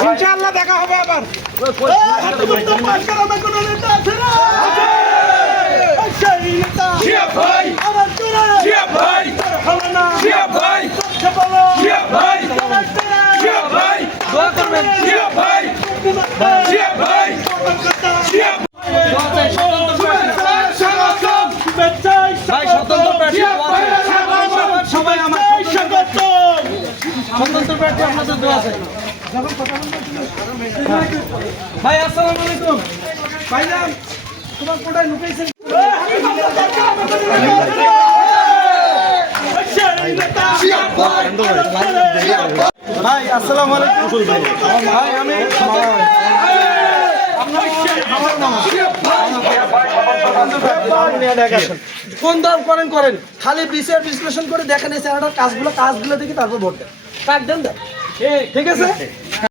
ইনশাআল্লাহ দেখা হবে আবার ভাই ভাই ভাই ভাই দোয়া ভাই ভাইজান, তোমার কোটায় ভাই আলাইকুম। ভাই, আমি কোন দল করেন করেন? খালি বিচার বিশ্লেষণ করে দেখেন এই চেহারাটার কাজগুলো কাজগুলো দেখি তারপর ভোট দেন। ঠিক আছে?